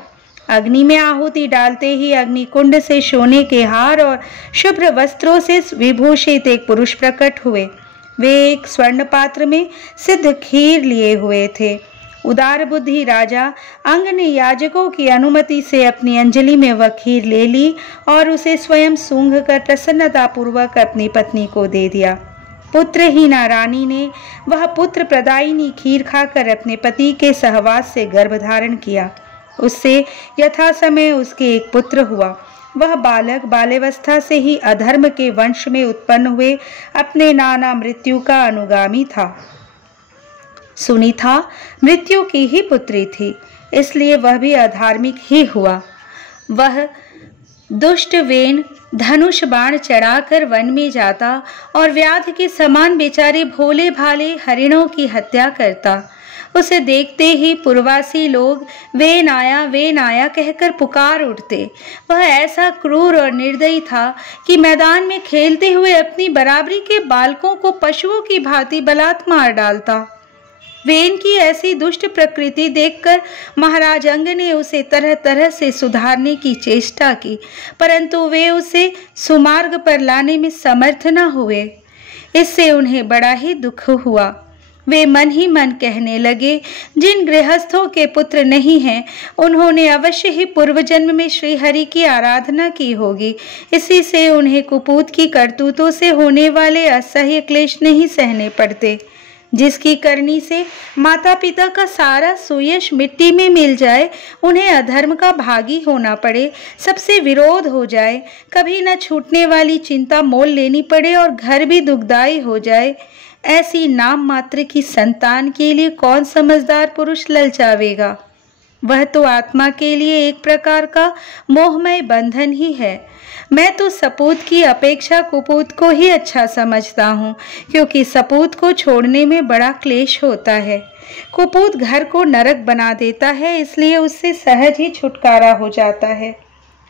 अग्नि में आहुति डालते ही अग्निकुंड से सोने के हार और शुभ्र वस्त्रों से विभूषित एक पुरुष प्रकट हुए। वे एक स्वर्ण पात्र में सिद्ध खीर लिए हुए थे। उदार बुद्धि राजा अंग ने याजकों की अनुमति से अपनी अंजलि में वह खीर ले ली और उसे स्वयं सूंघ कर प्रसन्नता पूर्वक अपनी पत्नी को दे दिया। पुत्रहीना रानी ने वह पुत्र प्रदायिनी खीर खाकर अपने पति के सहवास से गर्भ धारण किया। उससे यथा समय उसके एक पुत्र हुआ। वह बालक बाल्यावस्था से ही अधर्म के वंश में उत्पन्न हुए अपने नाना मृत्यु का अनुगामी था। सुनीता मृत्यु की ही पुत्री थी, इसलिए वह भी अधार्मिक ही हुआ। वह दुष्ट वेन धनुष बाण चढ़ाकर वन में जाता और व्याध के समान बेचारे भोले भाले हरिणों की हत्या करता। उसे देखते ही पुरवासी लोग वेन आया कहकर पुकार उठते। वह ऐसा क्रूर और निर्दयी था कि मैदान में खेलते हुए अपनी बराबरी के बालकों को पशुओं की भांति बलात् मार डालता। वेन की ऐसी दुष्ट प्रकृति देखकर महाराज अंग ने उसे तरह तरह से सुधारने की चेष्टा की, परंतु वे उसे सुमार्ग पर लाने में समर्थ न हुए। इससे उन्हें बड़ा ही दुख हुआ। वे मन ही मन कहने लगे, जिन गृहस्थों के पुत्र नहीं हैं, उन्होंने अवश्य ही पूर्व जन्म में श्री हरि की आराधना की होगी। इसी से उन्हें कुपूत की करतूतों से होने वाले असह्य क्लेश नहीं सहने पड़ते। जिसकी करनी से माता पिता का सारा सुयश मिट्टी में मिल जाए, उन्हें अधर्म का भागी होना पड़े, सबसे विरोध हो जाए, कभी न छूटने वाली चिंता मोल लेनी पड़े और घर भी दुखदायी हो जाए, ऐसी नाम मात्र की संतान के लिए कौन समझदार पुरुष ललचावेगा? वह तो आत्मा के लिए एक प्रकार का मोहमय बंधन ही है। मैं तो सपूत की अपेक्षा कुपूत को ही अच्छा समझता हूँ, क्योंकि सपूत को छोड़ने में बड़ा क्लेश होता है। कुपूत घर को नरक बना देता है, इसलिए उससे सहज ही छुटकारा हो जाता है।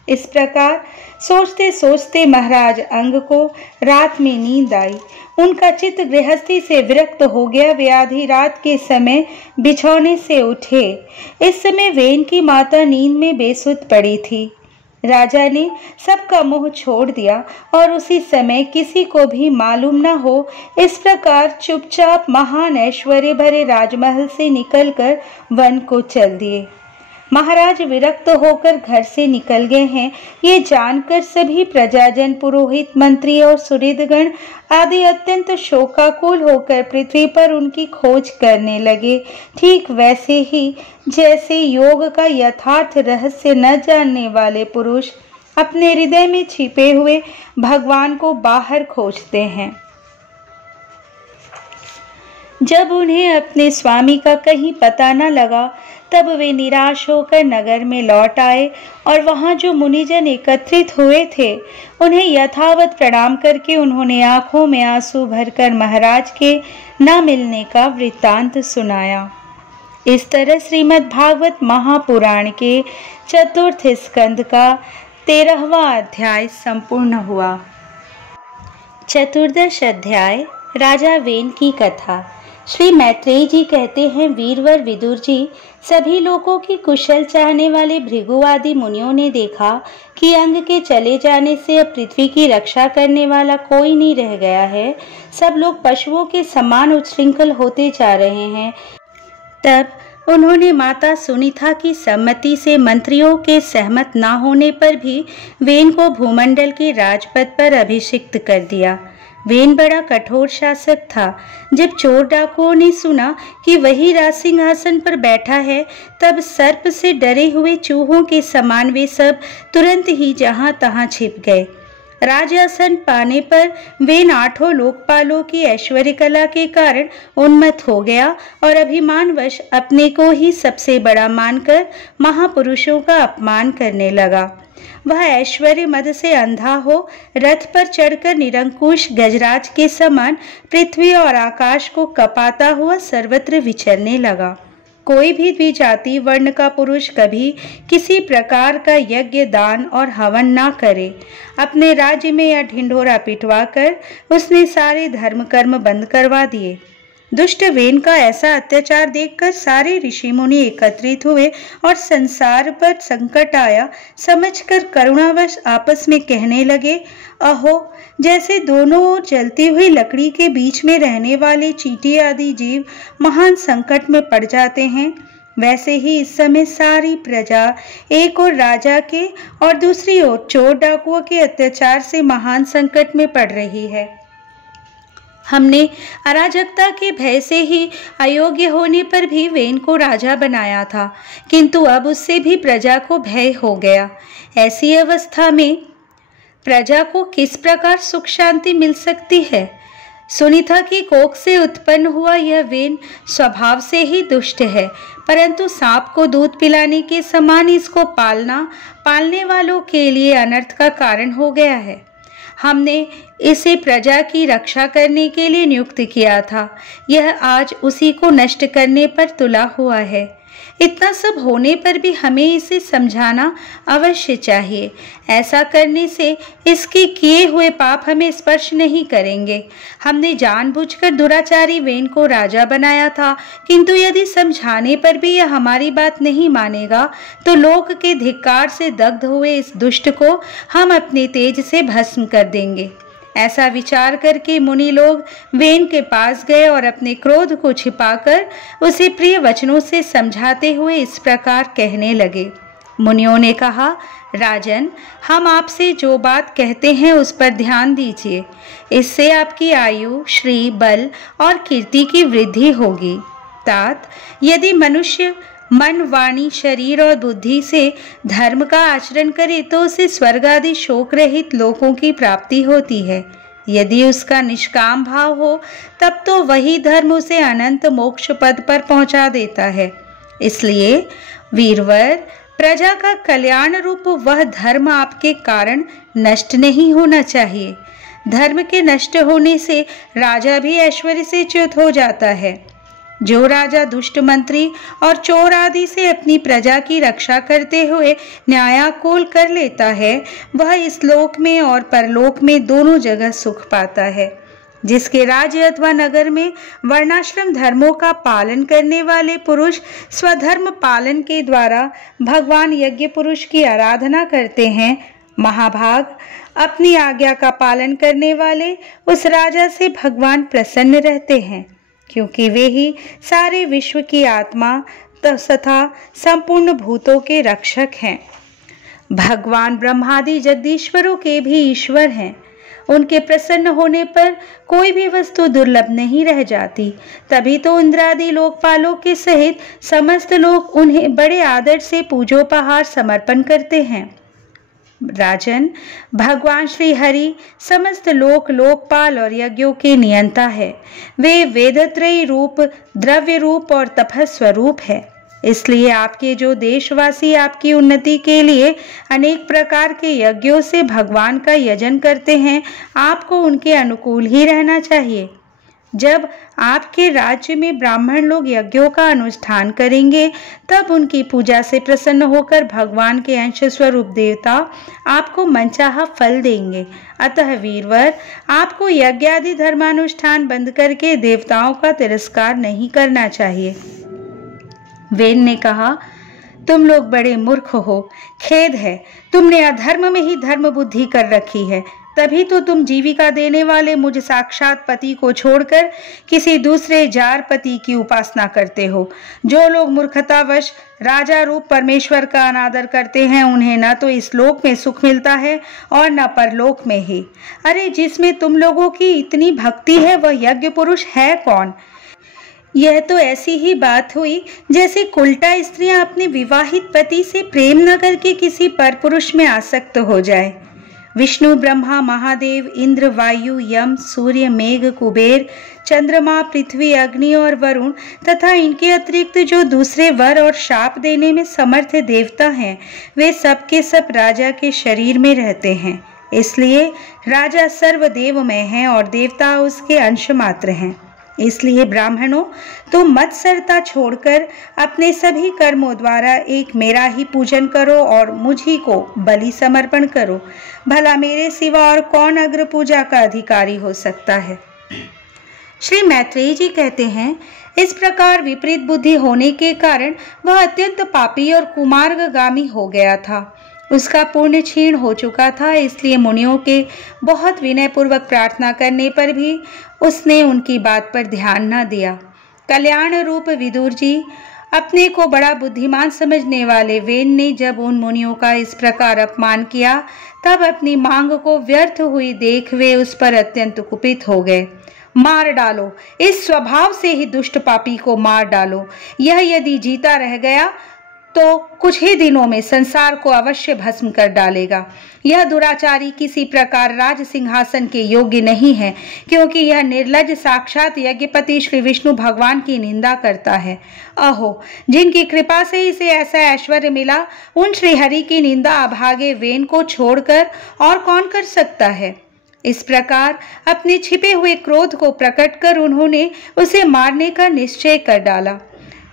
इस प्रकार सोचते सोचते महाराज अंग को रात में नींद आई। उनका चित्त गृहस्थी से विरक्त हो गया। वे आधी रात के समय बिछौने से उठे। इस समय वेन की माता नींद में बेसुध पड़ी थी। राजा ने सबका मोह छोड़ दिया और उसी समय किसी को भी मालूम न हो, इस प्रकार चुपचाप महान ऐश्वर्य भरे राजमहल से निकलकर वन को चल दिए। महाराज विरक्त होकर घर से निकल गए हैं। ये जानकर सभी प्रजाजन, पुरोहित, मंत्री और सुहृदगण आदि अत्यंत शोकाकुल होकर पृथ्वी पर उनकी खोज करने लगे। ठीक वैसे ही जैसे योग का यथार्थ रहस्य न जानने वाले पुरुष अपने हृदय में छिपे हुए भगवान को बाहर खोजते हैं। जब उन्हें अपने स्वामी का कहीं पता न लगा, तब वे निराश होकर नगर में लौट आए और वहां जो मुनिजन एकत्रित हुए थे, उन्हें यथावत प्रणाम करके उन्होंने आंखों में आंसू भरकर महाराज के न मिलने का वृत्तांत सुनाया। इस तरह श्रीमद् भागवत महापुराण के चतुर्थ स्कंद का 13वां अध्याय संपूर्ण हुआ। चतुर्दश अध्याय राजा वेन की कथा। श्री मैत्रेय जी कहते हैं, वीरवर विदुर जी, सभी लोगों की कुशल चाहने वाले भृगु आदि मुनियों ने देखा कि अंग के चले जाने से अब पृथ्वी की रक्षा करने वाला कोई नहीं रह गया है। सब लोग पशुओं के समान उच्छृंखल होते जा रहे हैं। तब उन्होंने माता सुनीता की सम्मति से मंत्रियों के सहमत न होने पर भी वेन को भूमंडल के राजपद पर अभिषिक्त कर दिया। वेन बड़ा कठोर शासक था। जब चोर डाकुओं ने सुना कि वही राज सिंहासन पर बैठा है, तब सर्प से डरे हुए चूहों के समान वे सब तुरंत ही जहां तहां छिप गए। राजासन पाने पर वेन 8 लोकपालों की ऐश्वर्य कला के कारण उन्मत्त हो गया और अभिमानवश अपने को ही सबसे बड़ा मानकर महापुरुषों का अपमान करने लगा। वह ऐश्वर्य मद से अंधा हो रथ पर चढ़कर निरंकुश गजराज के समान पृथ्वी और आकाश को कपाता हुआ सर्वत्र विचरने लगा। कोई भी द्विजाति वर्ण का पुरुष कभी किसी प्रकार का यज्ञ, दान और हवन ना करे। अपने राज्य में यह ढिंढोरा पिटवा कर उसने सारे धर्म कर्म बंद करवा दिए। दुष्ट वेन का ऐसा अत्याचार देखकर सारे ऋषि मुनि एकत्रित हुए और संसार पर संकट आया समझकर करुणावश आपस में कहने लगे, अहो, जैसे दोनों ओर जलती हुई लकड़ी के बीच में रहने वाले चींटी आदि जीव महान संकट में पड़ जाते हैं, वैसे ही इस समय सारी प्रजा एक ओर राजा के और दूसरी ओर चोर डाकुओं के अत्याचार से महान संकट में पड़ रही है। हमने अराजकता के भय से ही अयोग्य होने पर भी वेन को राजा बनाया था, किंतु अब उससे भी प्रजा को भय हो गया। ऐसी अवस्था में प्रजा को किस प्रकार सुख शांति मिल सकती है? सुनीता की कोख से उत्पन्न हुआ यह वेन स्वभाव से ही दुष्ट है, परंतु सांप को दूध पिलाने के समान इसको पालना पालने वालों के लिए अनर्थ का कारण हो गया है। हमने इसे प्रजा की रक्षा करने के लिए नियुक्त किया था। यह आज उसी को नष्ट करने पर तुला हुआ है। इतना सब होने पर भी हमें इसे समझाना अवश्य चाहिए। ऐसा करने से इसके किए हुए पाप हमें स्पर्श नहीं करेंगे। हमने जानबूझकर दुराचारी वेन को राजा बनाया था, किंतु यदि समझाने पर भी यह हमारी बात नहीं मानेगा तो लोक के धिक्कार से दग्ध हुए इस दुष्ट को हम अपने तेज से भस्म कर देंगे। ऐसा विचार करके मुनि लोग वेन के पास गए और अपने क्रोध को छिपाकर उसे प्रिय वचनों से समझाते हुए इस प्रकार कहने लगे। मुनियों ने कहा, राजन, हम आपसे जो बात कहते हैं उस पर ध्यान दीजिए। इससे आपकी आयु, श्री, बल और कीर्ति की वृद्धि होगी। तात, यदि मनुष्य मन, वाणी, शरीर और बुद्धि से धर्म का आचरण करे तो उसे स्वर्ग आदि शोक रहित लोकों की प्राप्ति होती है। यदि उसका निष्काम भाव हो तब तो वही धर्म उसे अनंत मोक्ष पद पर पहुंचा देता है। इसलिए वीरवर, प्रजा का कल्याण रूप वह धर्म आपके कारण नष्ट नहीं होना चाहिए। धर्म के नष्ट होने से राजा भी ऐश्वर्य से च्युत हो जाता है। जो राजा दुष्ट मंत्री और चोर आदि से अपनी प्रजा की रक्षा करते हुए न्यायाकूल कर लेता है, वह इस लोक में और परलोक में दोनों जगह सुख पाता है। जिसके राज्य अथवा नगर में वर्णाश्रम धर्मों का पालन करने वाले पुरुष स्वधर्म पालन के द्वारा भगवान यज्ञ पुरुष की आराधना करते हैं, महाभाग, अपनी आज्ञा का पालन करने वाले उस राजा से भगवान प्रसन्न रहते हैं, क्योंकि वे ही सारे विश्व की आत्मा तथा संपूर्ण भूतों के रक्षक हैं। भगवान ब्रह्मादि जगदीश्वरों के भी ईश्वर हैं। उनके प्रसन्न होने पर कोई भी वस्तु दुर्लभ नहीं रह जाती। तभी तो इंद्रादि लोकपालों के सहित समस्त लोग उन्हें बड़े आदर से पूजोपहार समर्पण करते हैं। राजन, भगवान श्री हरि समस्त लोकपाल और यज्ञों के नियंता है। वे वेदत्रयी रूप, द्रव्य रूप और तपस्वरूप है। इसलिए आपके जो देशवासी आपकी उन्नति के लिए अनेक प्रकार के यज्ञों से भगवान का यजन करते हैं, आपको उनके अनुकूल ही रहना चाहिए। जब आपके राज्य में ब्राह्मण लोग यज्ञों का अनुष्ठान करेंगे, तब उनकी पूजा से प्रसन्न होकर भगवान के अंश स्वरूप देवता आपको मनचाहा फल देंगे। अतः वीरवर, आपको यज्ञादि धर्मानुष्ठान बंद करके देवताओं का तिरस्कार नहीं करना चाहिए। वेन ने कहा, तुम लोग बड़े मूर्ख हो, खेद है, तुमने अधर्म में ही धर्म बुद्धि कर रखी है। तभी तो तुम जीविका देने वाले मुझ साक्षात पति को छोड़कर किसी दूसरे जार पति की उपासना करते हो। जो लोग मूर्खतावश राजा रूप परमेश्वर का अनादर करते हैं, उन्हें न तो इस लोक में सुख मिलता है और न परलोक में ही। अरे, जिसमें तुम लोगों की इतनी भक्ति है, वह यज्ञ पुरुष है कौन? यह तो ऐसी ही बात हुई जैसे कुलटा स्त्रियां अपने विवाहित पति से प्रेम न करके किसी परपुरुष में आसक्त हो जाए। विष्णु, ब्रह्मा, महादेव, इंद्र, वायु, यम, सूर्य, मेघ, कुबेर, चंद्रमा, पृथ्वी, अग्नि और वरुण तथा इनके अतिरिक्त जो दूसरे वर और शाप देने में समर्थ देवता हैं, वे सब के सब राजा के शरीर में रहते हैं। इसलिए राजा सर्वदेवमय है और देवता उसके अंश मात्र हैं। इसलिए ब्राह्मणों, तुम मत्सरता छोड़कर अपने सभी कर्मों द्वारा एक मेरा ही पूजन करो और मुझी को बलि समर्पण करो। भला मेरे सिवा और कौन अग्र पूजा का अधिकारी हो सकता है? श्री मैत्रेयी जी कहते हैं, इस प्रकार विपरीत बुद्धि होने के कारण वह अत्यंत पापी और कुमार्गगामी हो गया था। उसका पुण्य क्षीण हो चुका था। इसलिए मुनियों के बहुत विनय पूर्वक प्रार्थना करने पर भी उसने उनकी बात पर ध्यान न दिया। कल्याण रूप विदुर जी, अपने को बड़ा बुद्धिमान समझने वाले वेन ने जब उन मुनियों का इस प्रकार अपमान किया, तब अपनी मांग को व्यर्थ हुई देख वे उस पर अत्यंत कुपित हो गए। मार डालो, इस स्वभाव से ही दुष्ट पापी को मार डालो। यह यदि जीता रह गया तो कुछ ही दिनों में संसार को अवश्य भस्म कर डालेगा। यह दुराचारी किसी प्रकार राज सिंहासन के योग्य नहीं है, क्योंकि यह निर्लज साक्षात यज्ञपति श्री विष्णु भगवान की निंदा करता है। अहो, जिनकी कृपा से इसे ऐसा ऐश्वर्य मिला, उन श्री हरि की निंदा अभागे वेन को छोड़कर और कौन कर सकता है? इस प्रकार अपने छिपे हुए क्रोध को प्रकट कर उन्होंने उसे मारने का निश्चय कर डाला।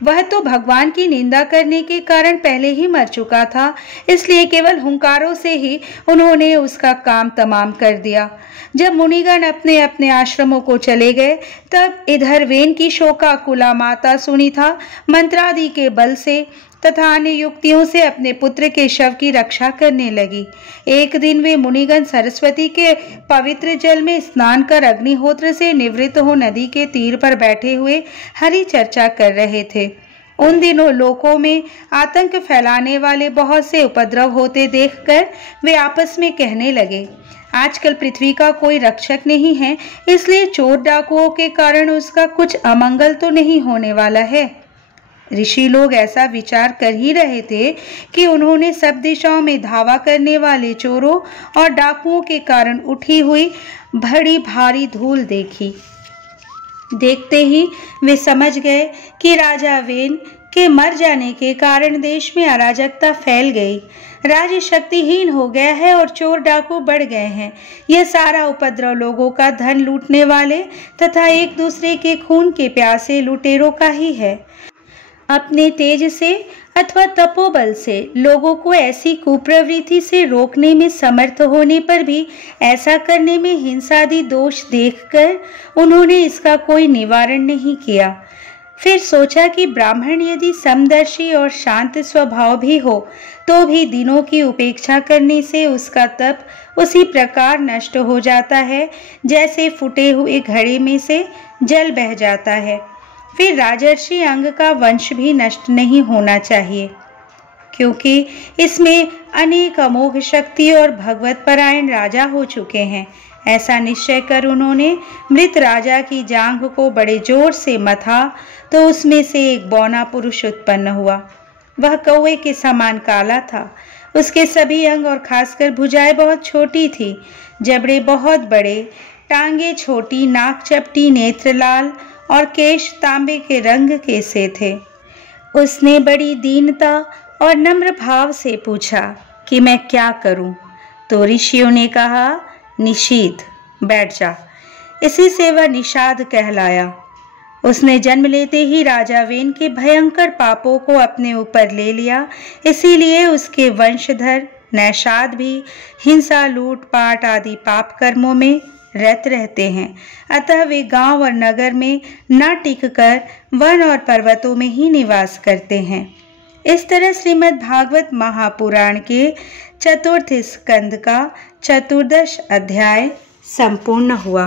वह तो भगवान की निंदा करने के कारण पहले ही मर चुका था, इसलिए केवल हुंकारों से ही उन्होंने उसका काम तमाम कर दिया। जब मुनिगण अपने अपने आश्रमों को चले गए, तब इधर वेन की शोकाकुला माता सुनीता मंत्रादि के बल से तथा अन्य युक्तियों से अपने पुत्र के शव की रक्षा करने लगी। एक दिन वे मुनिगण सरस्वती के पवित्र जल में स्नान कर अग्निहोत्र से निवृत्त हो नदी के तीर पर बैठे हुए हरि चर्चा कर रहे थे। उन दिनों लोकों में आतंक फैलाने वाले बहुत से उपद्रव होते देखकर वे आपस में कहने लगे, आजकल पृथ्वी का कोई रक्षक नहीं है, इसलिए चोर डाकुओं के कारण उसका कुछ अमंगल तो नहीं होने वाला है। ऋषि लोग ऐसा विचार कर ही रहे थे कि उन्होंने सब दिशाओं में धावा करने वाले चोरों और डाकुओं के कारण उठी हुई बड़ी भारी धूल देखी। देखते ही वे समझ गए कि राजा वेन के मर जाने के कारण देश में अराजकता फैल गई, राज्य शक्तिहीन हो गया है और चोर डाकू बढ़ गए हैं। यह सारा उपद्रव लोगों का धन लूटने वाले तथा एक दूसरे के खून के प्यासे लुटेरों का ही है। अपने तेज से अथवा तपोबल से लोगों को ऐसी कुप्रवृत्ति से रोकने में समर्थ होने पर भी ऐसा करने में हिंसादि दोष देखकर उन्होंने इसका कोई निवारण नहीं किया। फिर सोचा कि ब्राह्मण यदि समदर्शी और शांत स्वभाव भी हो तो भी दिनों की उपेक्षा करने से उसका तप उसी प्रकार नष्ट हो जाता है जैसे फूटे हुए घड़े में से जल बह जाता है। फिर राजर्षि अंग का वंश भी नष्ट नहीं होना चाहिए, क्योंकि इसमें अनेक अमोघ शक्ति और भगवत परायण राजा हो चुके हैं। ऐसा निश्चय कर उन्होंने मृत राजा की जांघ को बड़े जोर से मथा तो उसमें से एक बौना पुरुष उत्पन्न हुआ। वह कौवे के समान काला था। उसके सभी अंग और खासकर भुजाएं बहुत छोटी थी, जबड़े बहुत बड़े, टांगे छोटी, नाक चपटी, नेत्र लाल और केश तांबे के रंग के से थे। उसने बड़ी दीनता और नम्र भाव से पूछा कि मैं क्या करूं? तो ऋषियों ने कहा, निशीथ, बैठ जा। इसी से वह निषाद कहलाया। उसने जन्म लेते ही राजा वेन के भयंकर पापों को अपने ऊपर ले लिया, इसीलिए उसके वंशधर नैषाद भी हिंसा, लूटपाट आदि पाप कर्मों में रत रहते हैं। अतः वे गांव और नगर में न टिककर वन और पर्वतों में ही निवास करते हैं। इस तरह श्रीमद् भागवत महापुराण के चतुर्थ स्कंद का 14वां अध्याय संपूर्ण हुआ।